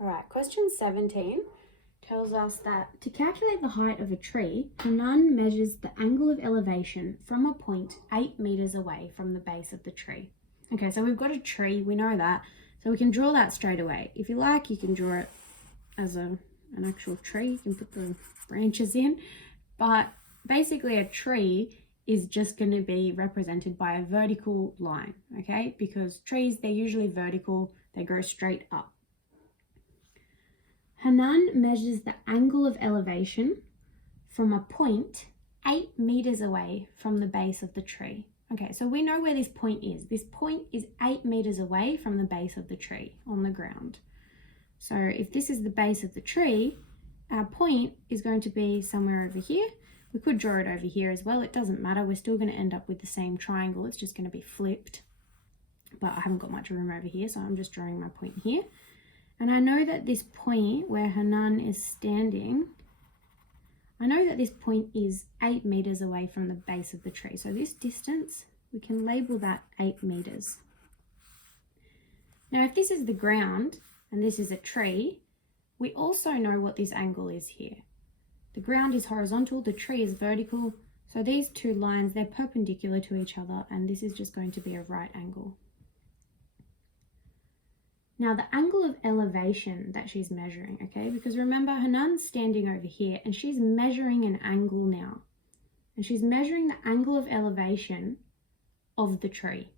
All right, question 17 tells us that to calculate the height of a tree, Hanan measures the angle of elevation from a point 8 meters away from the base of the tree. Okay, so we've got a tree, we know that, so we can draw that straight away. If you like, you can draw it as an actual tree, you can put the branches in, but basically a tree is just going to be represented by a vertical line, okay? Because trees, they're usually vertical, they grow straight up. Hanan measures the angle of elevation from a point 8 meters away from the base of the tree. Okay, so we know where this point is. This point is 8 meters away from the base of the tree on the ground. So if this is the base of the tree, our point is going to be somewhere over here. We could draw it over here as well. It doesn't matter. We're still going to end up with the same triangle. It's just going to be flipped. But I haven't got much room over here, so I'm just drawing my point here. And I know that this point where Hanan is standing, I know that this point is 8 meters away from the base of the tree. So this distance, we can label that 8 meters. Now, if this is the ground and this is a tree, we also know what this angle is here. The ground is horizontal, the tree is vertical. So these two lines, they're perpendicular to each other, and this is just going to be a right angle. Now the angle of elevation that she's measuring, okay, because remember Hanan's standing over here and she's measuring an angle now. And she's measuring the angle of elevation of the tree.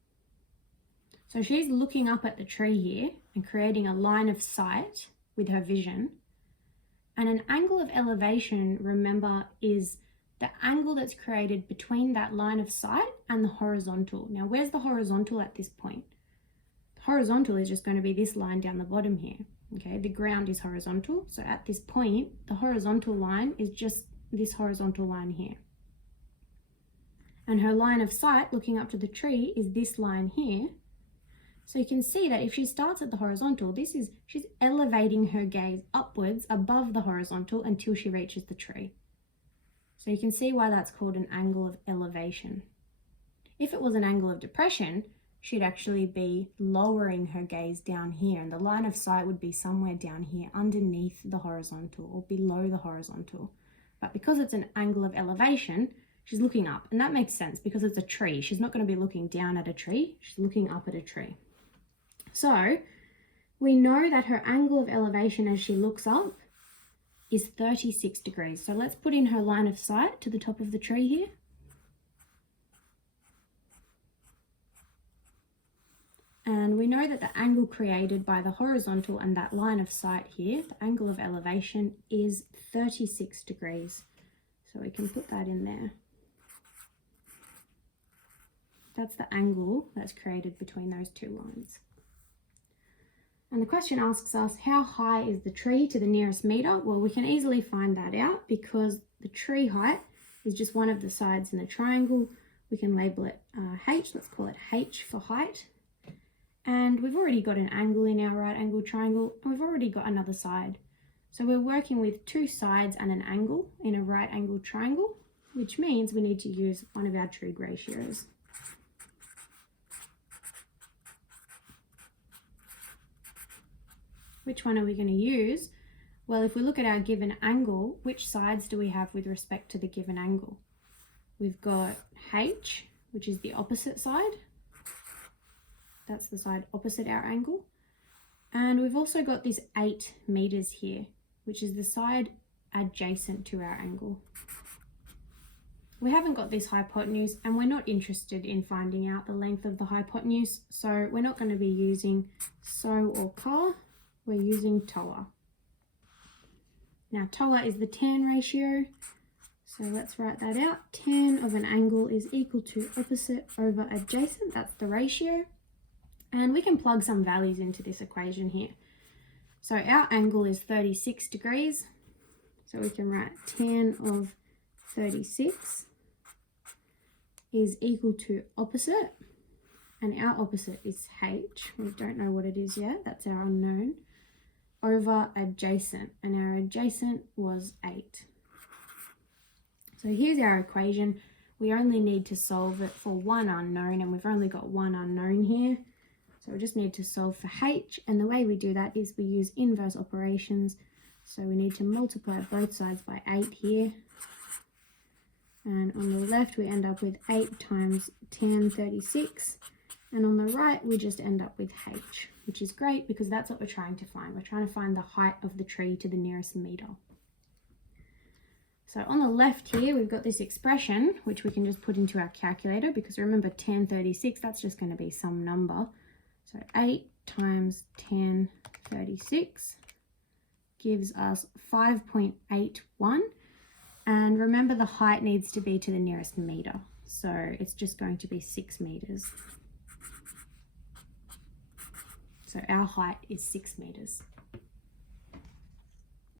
So she's looking up at the tree here and creating a line of sight with her vision. And an angle of elevation, remember, is the angle that's created between that line of sight and the horizontal. Now, where's the horizontal at this point? The horizontal is just going to be this line down the bottom here. Okay, the ground is horizontal. So at this point, the horizontal line is just this horizontal line here. And her line of sight looking up to the tree is this line here. So you can see that if she starts at the horizontal, she's elevating her gaze upwards above the horizontal until she reaches the tree. So you can see why that's called an angle of elevation. If it was an angle of depression, she'd actually be lowering her gaze down here, and the line of sight would be somewhere down here underneath the horizontal or below the horizontal. But because it's an angle of elevation, she's looking up, and that makes sense because it's a tree. She's not going to be looking down at a tree, she's looking up at a tree. So we know that her angle of elevation as she looks up is 36 degrees. So let's put in her line of sight to the top of the tree here. And we know that the angle created by the horizontal and that line of sight here, the angle of elevation, is 36 degrees. So we can put that in there. That's the angle that's created between those two lines. And the question asks us, how high is the tree to the nearest meter? Well, we can easily find that out because the tree height is just one of the sides in the triangle. We can label it H, let's call it H for height. And we've already got an angle in our right angle triangle, and we've already got another side. So we're working with two sides and an angle in a right angle triangle, which means we need to use one of our trig ratios. Which one are we going to use? Well, if we look at our given angle, which sides do we have with respect to the given angle? We've got H, which is the opposite side. That's the side opposite our angle. And we've also got this 8 meters here, which is the side adjacent to our angle. We haven't got this hypotenuse, and we're not interested in finding out the length of the hypotenuse, so we're not going to be using SO or CAR. We're using TOA. Now TOA is the tan ratio, so let's write that out. Tan of an angle is equal to opposite over adjacent, that's the ratio. And we can plug some values into this equation here. So our angle is 36 degrees, so we can write tan of 36 is equal to opposite, and our opposite is H. We don't know what it is yet, that's our unknown, over adjacent, and our adjacent was 8. So here's our equation. We only need to solve it for one unknown, and we've only got one unknown here. So we just need to solve for h, and the way we do that is we use inverse operations. So we need to multiply both sides by 8 here. And on the left we end up with 8 times tan 36. And on the right we just end up with h, which is great because that's what we're trying to find. We're trying to find the height of the tree to the nearest meter. So on the left here, we've got this expression, which we can just put into our calculator, because remember tan 36, that's just going to be some number. So 8 times tan 36 gives us 5.81. And remember, the height needs to be to the nearest meter. So it's just going to be 6 meters. So our height is 6 meters.